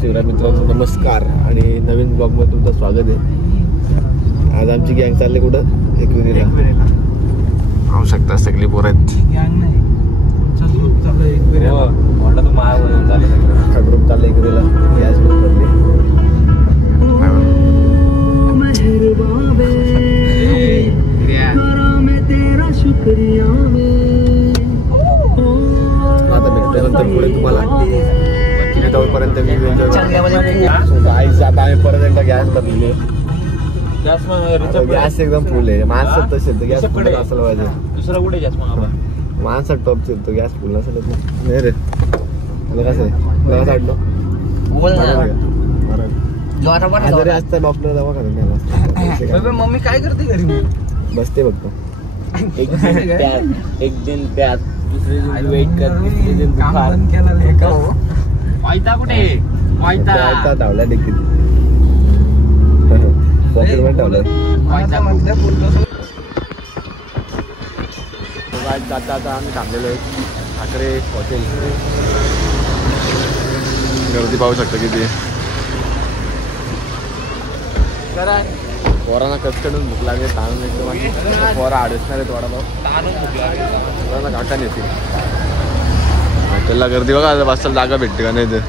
शिवराय मित्रांनो नमस्कार आणि नवीन ब्लॉग मध्ये तुमचं स्वागत आहे। आज आमची गँग चालली कुठं एकविरीला पाहू शकता सगळी पोरं आहेत। गँग नाही ग्रुप चालू एकविरीला मोठा तो मायावरून चालले अख्खा ग्रुप चालला एकविरीला गॅस बुक करली आता भेटतो नंतर पुढे तुम्हाला पर्यंत आम्ही परत एकदा गॅस भरलेली गॅस एकदम फुल आहे। माणसात तसेल तर गॅस फुल असलं पाहिजे। दुसरा कुठे गॅस मग माणसात टॉप चिरतो गॅस फुल नसेल नाही रे। तुला कसं आहे तुला कसं वाटलं जरी असतं डॉक्टर दवाखान्यात मम्मी काय करते घरी बसते बघतो एक दिन प्याज दुसरे दिन वेट कर तिसरे दिन बुखार केला वायता कुठे वायता धावला देखील वायता म्हटलं बोलतो जाता आता आम्ही थांबलेलो आहे ठाकरे हॉटेल। गर्दी पाहू शकता किती पोरांना कचकडून भूक लागेल ताणून एकदम पोरा अडचणार आहेत वडापाव ताणून भूक लागेल पोरांना काका नेतील त्याला गर्दी बघा आता बसायला जागा भेटते का नाही तर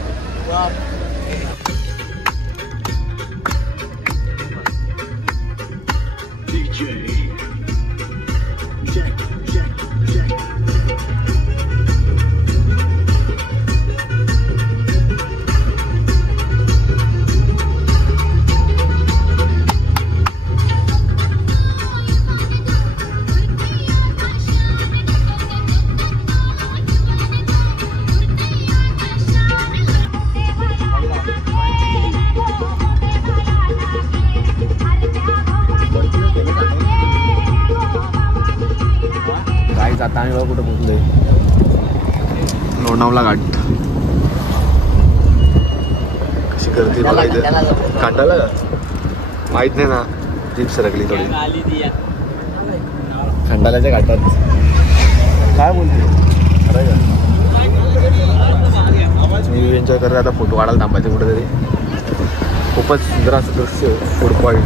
आता आम्ही बघा कुठं पोहोचलोय लोणावळा घाट। कशी गर्दी बघा इथे कांडाला का माहित नाही ना जीप सरकली थोडी खंडाल्याच्या घाटात काय बोलते खरं का मी एन्जॉय करत आता फोटो काढायला थांबायचे कुठेतरी खूपच सुंदर असं दृश्य फूड पॉईंट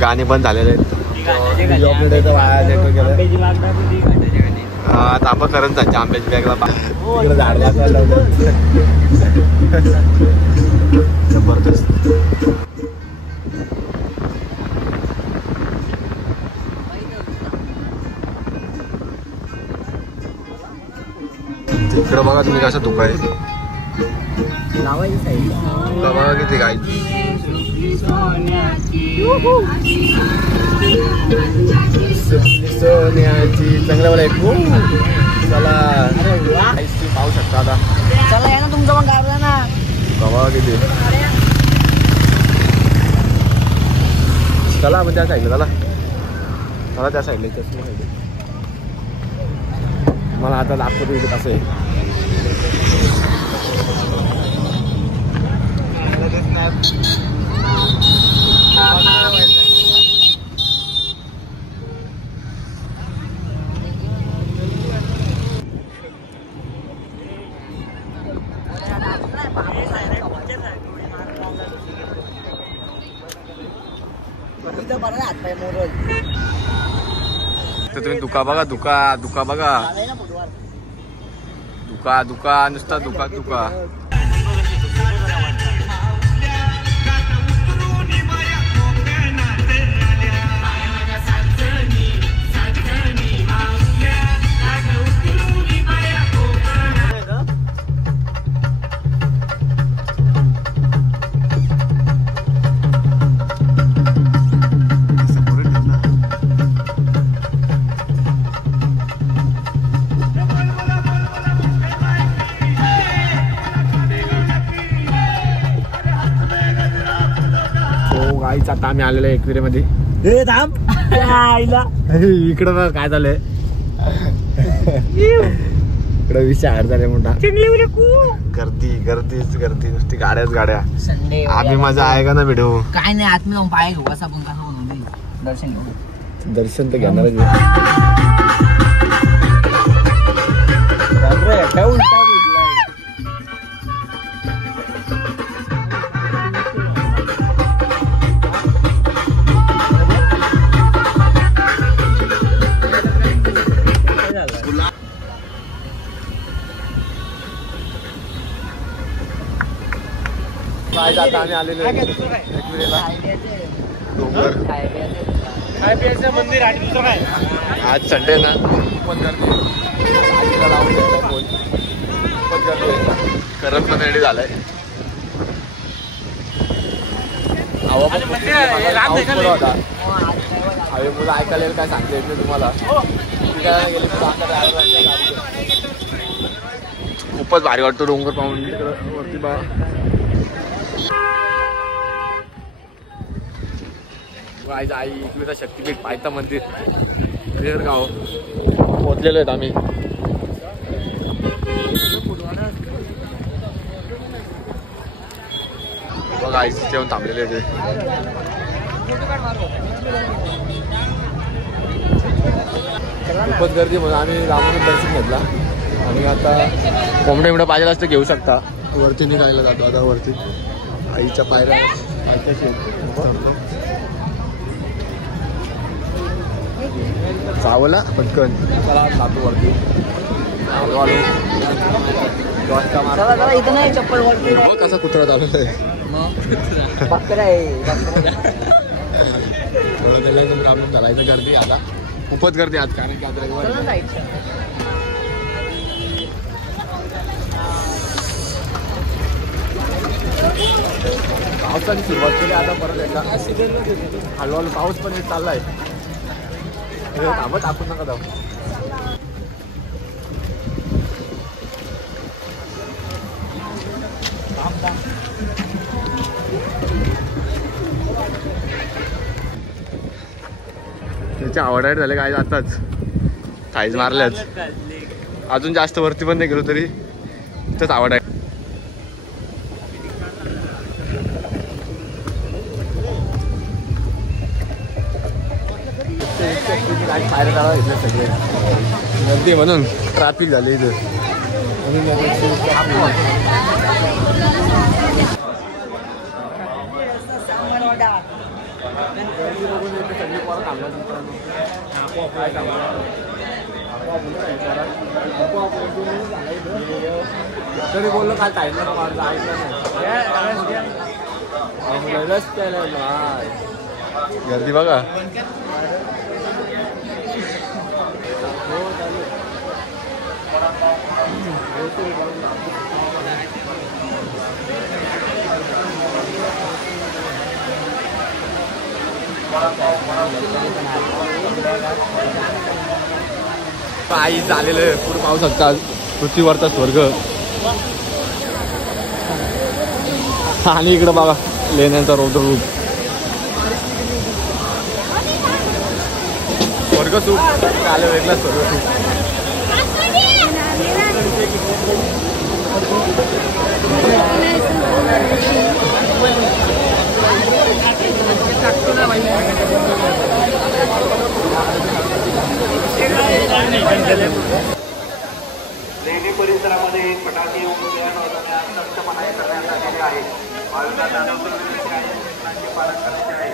गाणे पण झालेले आहेत तांबा करत जायचे आंब्याची बॅगला तिकडे झाडला जबरदस्त तिकडं बघा तुम्ही कसं धुका आहे बघा किती गाय सोन्याची चांगल्या मला चला पाहू शकता आता चला या ना तुमचं पण गावला ना बाबा किती चला म्हणजे त्या साईडला चला चला त्या साईडला मला आता दाखवतो इथे कसं आहे तर तुम्ही दुका बघा दुका बघा दुका नुसता दुका आता आम्ही आलेलो आहे एकविरेमध्ये थांब इकडं बघ काय झालंय. इकडं विषय हार झाले मोठा. गर्दी गर्दीच गर्दी नुसती गाड्याच गाड्या. संडे आम्ही माझा आहे का ना व्हिडिओ. काय नाही आत मी जाऊन पाय घेऊ असं आपण कसं म्हणून दर्शन घेऊ. दर्शन तर घेणारच. काय उलटा आता आम्ही आलेलो आहे एकविरेला. डोंगर मंदिर आणि तुझं काय आज संडे ना खूपच गर्दी. आजीला लावून द्यायला फोन. खूपच गर्दी आहे. करत पण रेडी झालाय. हवा पण खूप पाऊस पडत होता. हवे मुलं ऐकायला येईल काय सांगता येत नाही तुम्हाला. फिरायला गेले तर आता खूपच भारी वाटतो डोंगर पाहून. वरती बा आई एकविरा शक्तीपीठ पायथा मंदिर गाव पोहोचलेलो आहेत आम्ही. बघा आई जेवण थांबलेले ते. खूपच गर्दी म्हणून आम्ही रामानं दर्शन घेतला. आणि आता कोंबड्या बिंबड्या पाहिजे असतं घेऊ शकता. वरती निघायला जातो आता. वरती आईच्या पायऱ्या चावला पटकन. चला जातो वरती. इथं नाही चप्पल वरती कसा कुत्रा चालवलाय. आपण चालायचं गर्दी आता. खूपच गर्दी आज कारण की आता पावसाने सुरुवात केली. आता परत एकदा हळूहळू पाऊस पण येत चाललाय. थांबत टाकून नका जाऊ. त्याच्या आवडायला झाले काय आताच थाईज मारल्याच. अजून जास्त वरती पण नाही गेलो तरी तिथंच आवड आहे. बाहेर काढा इथे सगळे गर्दी म्हणून ट्रॅफिक झाले इथं. तरी बोललो काय टाईम गर्दी बघा. आई झालेलं आहे. पुढे पाहू शकता पृथ्वीवरचा स्वर्ग. आणि इकडं बघा लेण्यांचा रौद्ररूप. स्वर्गसूप आलं वेगळा स्वर्गसूप. लेणी परिसरामध्ये फटाके सक्त मनाई करण्यात आलेले आहे. भाविकांना अनुसरणाचे आहे, सूचनांचे पालन करायचे आहे.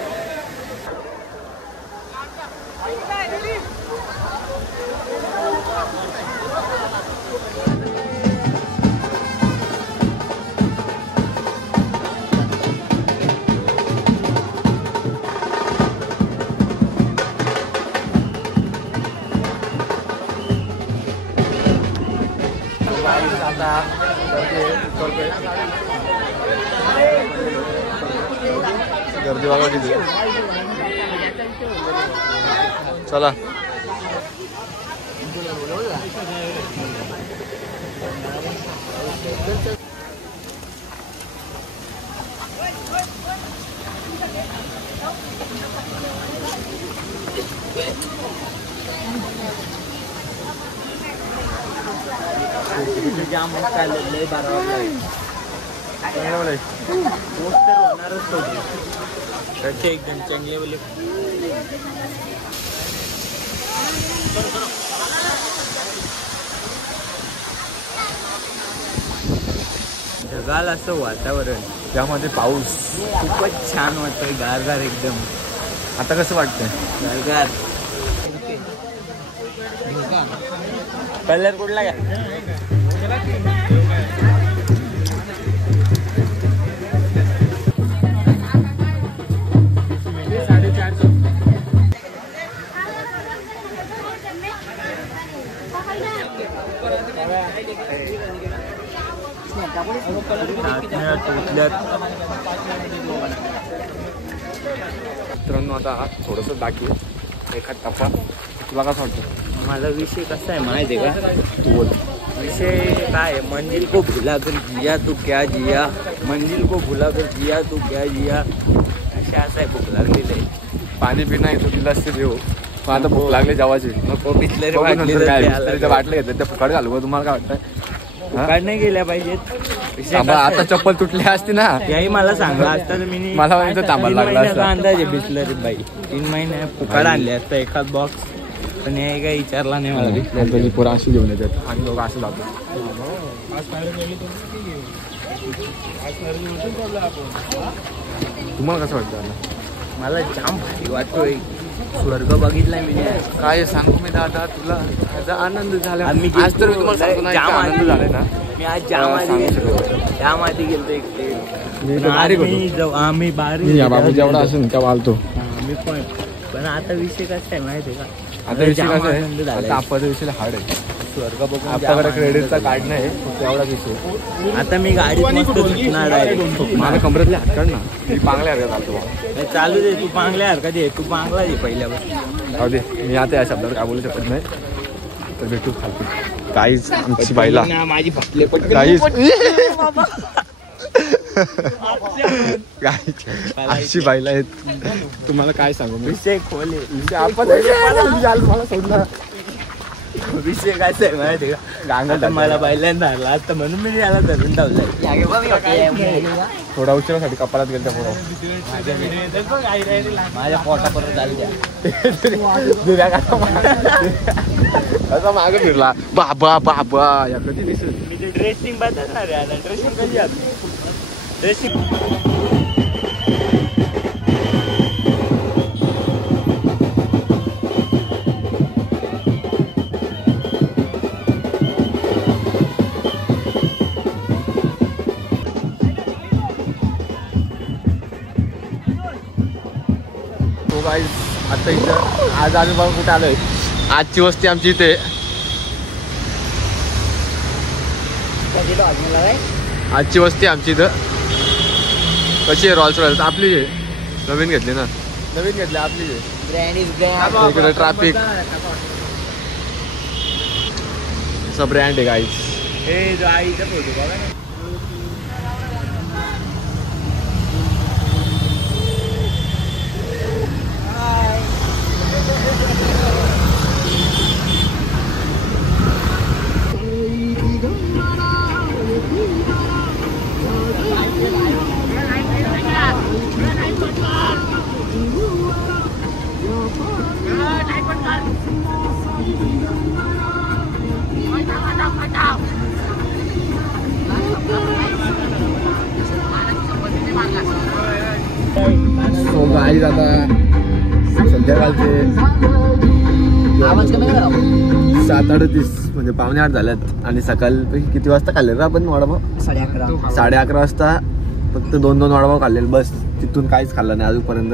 गर्दी बघा किती. चला जाम मस्त आलेलं 12 वाजता पोस्टर होणारच होते एकदम चांगले बोले ढगाळ असं वातावरण त्यामध्ये पाऊस खूपच छान वाटतंय गारगार एकदम आता कसं वाटतंय गारगार कलर कुठला काय मित्रांनो आता थोडंसं बाकी एखाद टप्पा तुला कसं वाटतं मला विषय कसा आहे माहिती आहे का विषय काय आहे मंजिल को भुला कर जिया तू क्या जिया मंजिल को भुला कर जिया तू क्या जिया असे असं आहे भूक लागलेलं आहे पाणी पिणं आहे तुला लस्सी देऊ पण आता भूक लागली जेवायची नको बिसलरी वाटले ते फुकट घालू का तुम्हाला काय वाटतं फुकट नाही गेल्या पाहिजेत विषय कसा आता आहे? चप्पल तुटली असती ना याही मला सांगला असता तर मी मला वाटतं थांबायला लागलं असतं. अंदाजे बिसलरी बाई 3 महिने फुकट आणले असतं एखाद बॉक्स पण हे काही विचारला नाही मला बिसलरी पुरा अशी घेऊन येतात आणि लोक असं जातो तुम्हाला कसं वाटतं आता मला जाम भारी वाटतोय स्वर्ग बघितलाय मी काय सांगू मी दादा तुला माझा आनंद झाला आम्ही आज तर मी तुम्हाला सांगतो ना, जाम इतका आनंद झालाय ना मी आज जाम आधी जाम आधी गेलतो एकटे मी पण तर आज बारीक मी होतो जाऊ- आम्ही बारीक मी या बाबू जेवढा असेल तेव्हा आलतो मी पण आता विषय कसा आहे माहिती आहे का आता विषय जाम कसा आनंद आहे झालाय. आता आपल्या विषयला हार्ड आहे स्वर्ग बघून आपल्याकडे जाम क्रेडिटचा आनंद कार्ड नाही फक्त एवढाच विषय झालाय. आता मी गाडीत मस्त झुकणार आहे माझ्या कमरेतले हात काढ ना मी पांगल्या हरकत आलतो नाही, चालू दे तू पांगल्या हरकत आहे तू पांगला आहे पहिल्यापासून जाऊ दे मी आता या शब्दावर काय बोलू शकत नाही तर भेटू खालती काहीच आमची बाईला माझी फसले काहीच आमची बाईला आहेत तुम्हाला काय सांगू मी विषय खोले मला सोडणार विषय काय आहे माहिती आहे का आता मला पहिल्यांदा धरला आता म्हणून मी याला धरून धावलाय थोडा उशिरासाठी कपाळात गेलं पुढं माझ्या पोटापर्यंत असा मागे फिरला बाबा बाबा या कधी दिसत मी ते ड्रेसिंग बदलणार आहे आता ड्रेसिंग कधी ड्रेसिंग आता इथं आज आम्ही बघा कुठे आलोय आजची वस्ती आमची इथे आजची वस्ती आमची इथं कशी आहे रॉल्स रॉयल्स आपली आहे नवीन घेतली ना नवीन घेतली आपली आहे इकडे ट्रॅफिक असा ब्रँड आहे गाईस हे जो आईचा फोटो बघा ना सो गाईज आता संध्याकाळचे 7:38 म्हणजे 7:45 झाल्यात आणि सकाळी किती वाजता खाल्ले रे आपण वडापाव 11:30 वाजता फक्त 2 वडापाव खाल्लेले बस तिथून काहीच खाल्लं नाही अजूनपर्यंत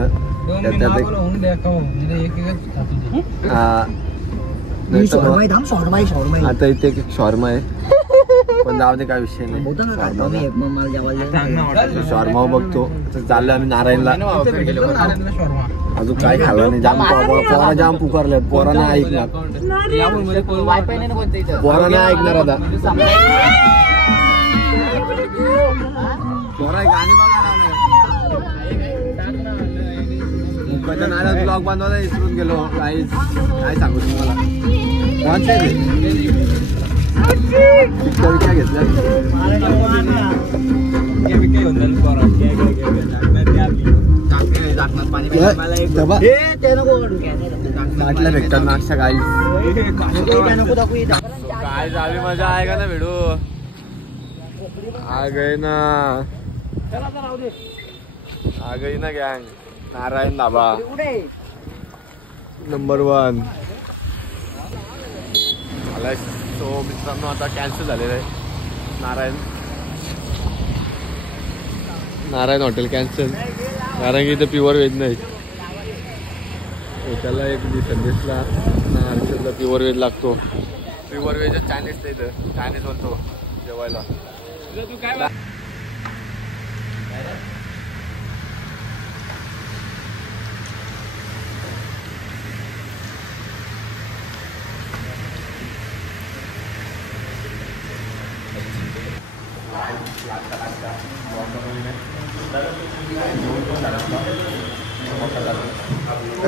आता इथे एक शॉर्मा आहे पण जाऊ दे काय विषय नाही शॉर्मा बघतो चाललोय आम्ही नारायणला अजून काय खाल्लं नाही जाम पोरा जाम पुकारले पोरा नाही ऐकणार पोरा नाही ऐकणार आता पोरा गाणी ब्लॉग बनवायला विसरून गेलो. काय सांगू तुम्हाला. कोणत्या पिक्चर घेतल्या नाटल्या भेटतात नाटच्या काय काय झाली मजा आहे का ना भेडू. आ गई ना गँग. नारायण धाबा नंबर 1 आलाय. तो मित्रांनो आता कॅन्सल झालेला आहे. नारायण हॉटेल कॅन्सल कारण की इथं प्युअर व्हेज नाही. त्याला एक संदेशला हर्षदला प्युअर व्हेज लागतो. प्युअर व्हेजच चायनीज इथं चायनीज बोलतो जेवायला.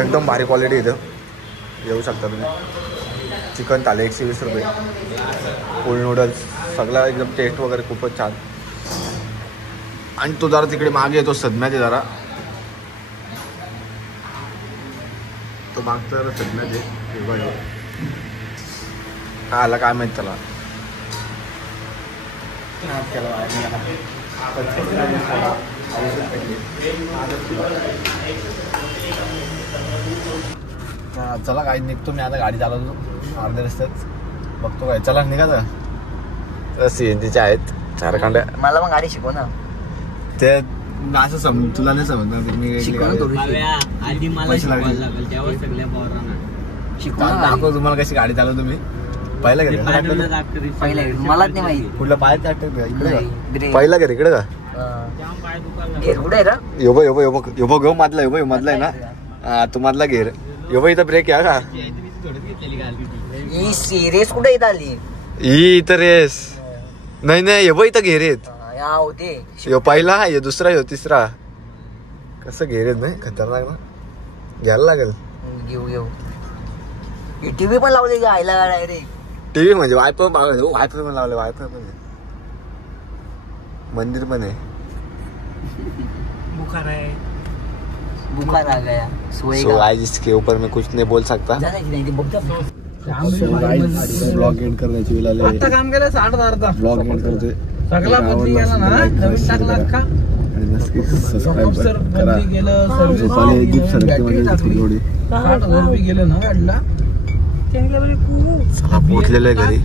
एकदम भारी क्वालिटी इथं येऊ शकता तुम्ही. चिकन थाली 120 रुपये. फुल नूडल्स सगळा एकदम टेस्ट वगैरे खूपच छान. आणि तो जरा तिकडे मागे येतो सदम्याचे जरा तो मागचा जरा सदम्याचे काय आला काय माहित त्याला. चला काय निघतो मी आता. गाडी चालवतो अर्ध्या रस्त्यात बघतो काय. चला निघायचं. CNGचे आहेत 4 खांड्या. मला मग गाडी शिकव ना. ते असं तुला नाही समजणार. दाखव तुम्हाला कशी गाडी चालवतो मी. पहिला घरी मला नाही माहिती कुठला पाय इकडे पहिला घरी इकडे का यो बघ मधला मधला आहे ना. हा तू मधला घेर यो इथं ब्रेक आहे का. रेस कुठे येत आली. ही इथं रेस नाही यो इथं घेरेत. होते यो पहिला यो दुसरा यो तिसरा. कसं घेरेत नाही खतरनाक ना. घ्यायला लागेल. घेऊ टीव्ही पण लावली आयला डायरेक्ट. टीव्ही म्हणजे वायफाय पण लावले. वायफाय पण आहे. मंदिर पण आहे. बुखार आ गया. सो गाइस इसके ऊपर मैं कुछ नहीं बोल सकता. ब्लॉग एंड करण्याची वेळ आली. आता काम केलं 60,000 ब्लॉग एंड करतोय. सगळा बदली गेला ना. नवीन टाकला का आणि नक्की सबस्क्राइब करा. सोपाले दीप सरकते म्हणजे थोडी 60,000 रुपये गेले ना गाडीला. चला पोहोचलेलं आहे घरी.